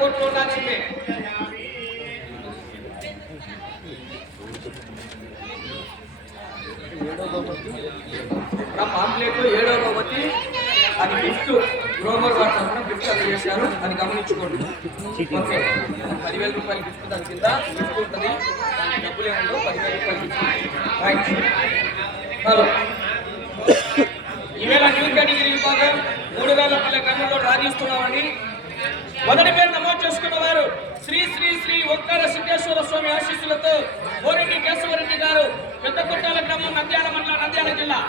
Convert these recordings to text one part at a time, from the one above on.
కోట్లు ఉండాల్సిందే. పాంప్లెట్ 7వ బహుమతి అది గిఫ్ట్ గ్రోమర్ వారి తరఫున గిఫ్ట్ అందజేశారు, అది గమనించుకోండి. 10,000 రూపాయల గిఫ్ట్ దాని కింద గిఫ్ట్ ఉంటుంది, డబ్బులు ఏముందో 10,000 రూపాయలు గిఫ్ట్. హలో, ఈవేళ న్యూ కేటగిరీ విభాగం 3,000 పిల్లల క్రమంలో రాజీస్తున్నామని మొదటి పేరు నమోదు చేసుకున్న వారు శ్రీ శ్రీ శ్రీ ఒక్కార సిద్ధేశ్వర స్వామి ఆశీస్సులతో బోరెడ్డి కేశవరెడ్డి గారు, పెద్ద కొట్టాల గ్రామం, నంద్యాల మండలం, నంద్యాల జిల్లా.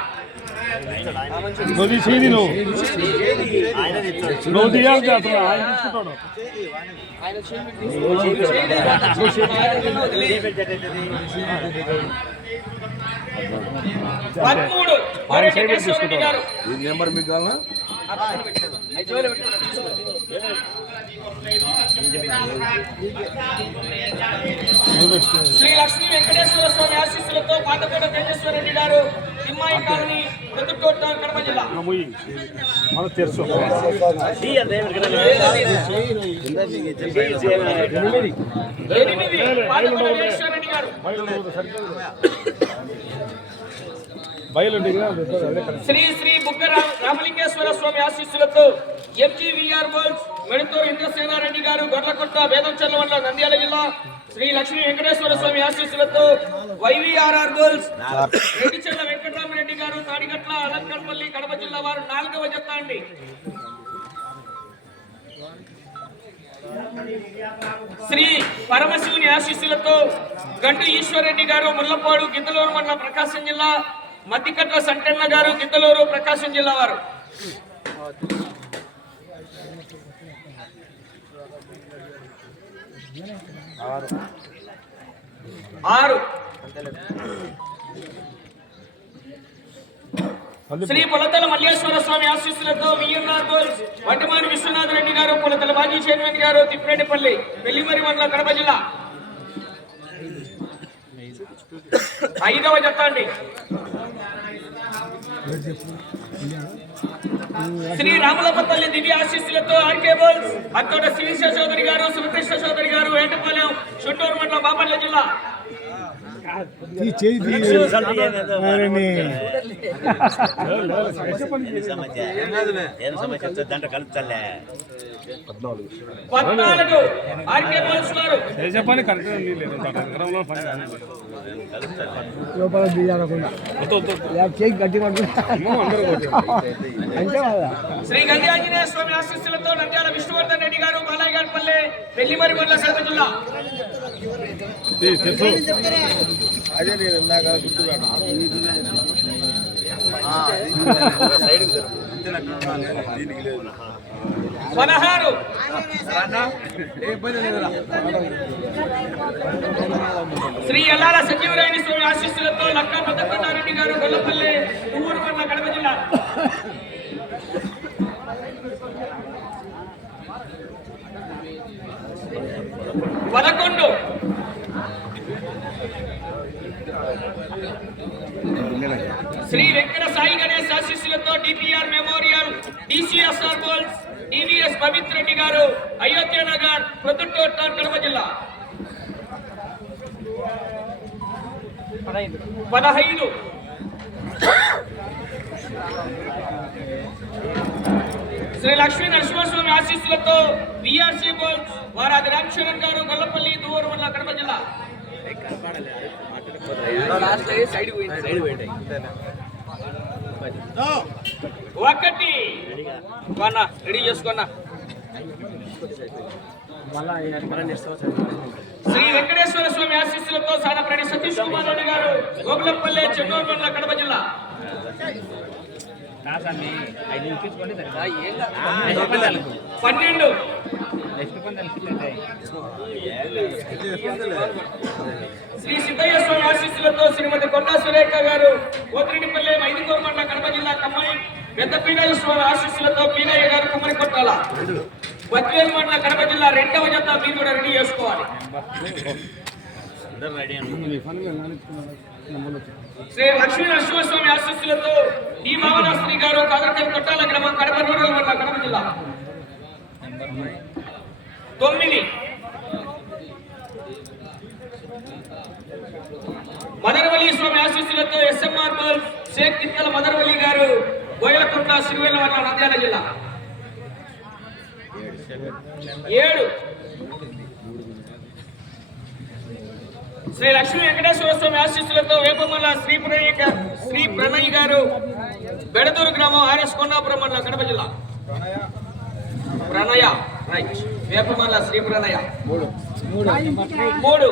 నెంబర్ మీకు కావాలా? శ్రీ లక్ష్మీ వెంకటేశ్వర స్వామి ఆశీస్సులతో పాతకోట తేజేశ్వర రెడ్డి గారు, తిమ్మాయి కాలనీ, ప్రొద్దుటూరు, కడప జిల్లా. శ్రీ శ్రీ బుగ్గ రామలింగేశ్వర స్వామి ఆశీస్సులతో ఎంజీవీఆర్ గోల్స్, మెడతూరు ఇంద్రసేనారెడ్డి గారు, గొర్లకొట్ట, వేదంచర్ల మండలం, నంద్యాల జిల్లా. శ్రీ లక్ష్మీ వెంకటేశ్వర స్వామి ఆశీస్సులతో వైవీఆర్ఆర్ గోల్స్, రెడ్డిచెల్ల వెంకటరామరెడ్డి గారు, తాడిగట్ల, అలంకల్పల్లి, కడప జిల్లా వారు 4వ జత అండి. శ్రీ పరమశివుని ఆశీస్సులతో గంటు ఈశ్వరరెడ్డి గారు, ముల్లపాడు, గిద్దలూరు మండలం, ప్రకాశం జిల్లా. మద్దికట్ల సంటన్న గారు, గిద్దలూరు, ప్రకాశం జిల్లా వారు. శ్రీ పొలతల మల్లేశ్వర స్వామి ఆశీస్సులతో విఎన్ఆర్ గోల్స్, వడ్డమాని విశ్వనాథ రెడ్డి గారు, పొలతల మాజీ చైర్మన్ గారు, తిప్పిరెడ్డిపల్లి, పెళ్లిమరి మండలం, కడప జిల్లా. 5వ జత అండి. శ్రీ రాములపల్లి దివ్య ఆశీస్సులతో ఆర్కే బోల్స్, అత్తోట శిరీష చౌదరి గారు, సుమకృష్ణ చౌదరి గారు, వేటపాలెం, చుంటూరు మండలం, బాపట్ల జిల్లా. ఆర్కే బోల్స్ వారు శ్రీ గండి ఆంజనేయ స్వామి ఆశీస్సులతో నంద్యాల విష్ణువర్ధన్ రెడ్డి గారు, బాలాయగడ్పల్లి, పెళ్లిమరి మండలం, కడప జిల్లా. అదే నేను ఇందాక గుర్తుపెట్టాను. 16 శ్రీ ఎల్లాల సంజీవరాయని స్వామి ఆశీస్సులతో లక్కా పెద్దకొండారెడ్డి గారు, గొల్లపల్లి, ఊరు మండలం, కడప జిల్లా. 11 శ్రీ వెంకట సాయి గణేష్ ఆశీస్సులతో DPR memorial, DCSR goals, DVS Pavitra Reddy గారు, అయోధ్య నగర్, ప్రొద్దుటూరు, కడప జిల్లా. 15 శ్రీ లక్ష్మీ నరసింహస్వామి ఆశీస్సులతో విఆర్సీ గోల్స్, వారాది రామచరణ్ గారు, గొల్లపల్లి, దూరు మండలం, కడప జిల్లా. 1 రెడీ చేసుకున్నా. శ్రీ వెంకటేశ్వర స్వామి ఆశీస్సులతో సానప్రెడ్డి సతీష్ కుమార్ రెడ్డి గారు, గోగులపల్లి, చెన్నూరు మండలం, కడప జిల్లా. 12 శ్రీ సిద్ధయ్య స్వామి ఆశీస్సులతో శ్రీమతి కొండా సురేఖ గారు, కోతిరెడ్డిపల్లి, మైదుకూరు మండలం, కడప జిల్లా. కమ్మాయి పెద్ద పీనయ్య స్వామి ఆశీస్సులతో పీనయ్య గారు, కుమ్మరి కొట్టాల, బద్వేలు మండలం, కడప జిల్లా. 2వ జత మీరు కూడా రెడీ చేసుకోవాలి. శ్రీ లక్ష్మీ నరసింహస్వామి ఆశీస్సులతో డి మామనాశ్రీ గారు, కాదరకల్, కొట్టాల గ్రామం, కడప రూరల్ మండలం, కడప జిల్లా. 9 మదర్వల్లి స్వామి ఆశీస్సులతో ఎస్ఎంఆర్ బోల్ షేక్ తిక్కల మదర్వల్లి గారు గోయలకుంట్ల సిరివెల్ల మండలం నంద్యాల జిల్లా 7 శ్రీ లక్ష్మీ వెంకటేశ్వర స్వామి ఆశీస్సులతో వేపమల్ల శ్రీ ప్రణయ్ గారు బెడదూరు గ్రామం ఆర్ఎస్ కొండాపురం మండలం కడప జిల్లా ప్రణయ రైట్ వేపమల్ల శ్రీ ప్రణయ 3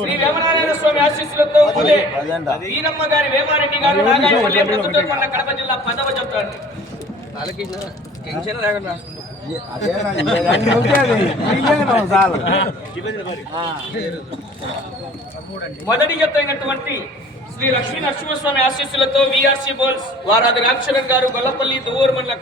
శ్రీ వేమనారాయణ స్వామి ఆశీస్సులతో వీరమ్మ గారి వేమారెడ్డి గారు నాగాయపల్లి ప్రొద్దుటూరు మండలం కడప జిల్లా 10వ జత మొదటి జత అయినటువంటి శ్రీ లక్ష్మీ నరసింహస్వామి ఆశీస్సులతో విఆర్సి బోల్స్ వారాది రామచరణ్ గారు గొల్లపల్లి దువ్వూరు మండలం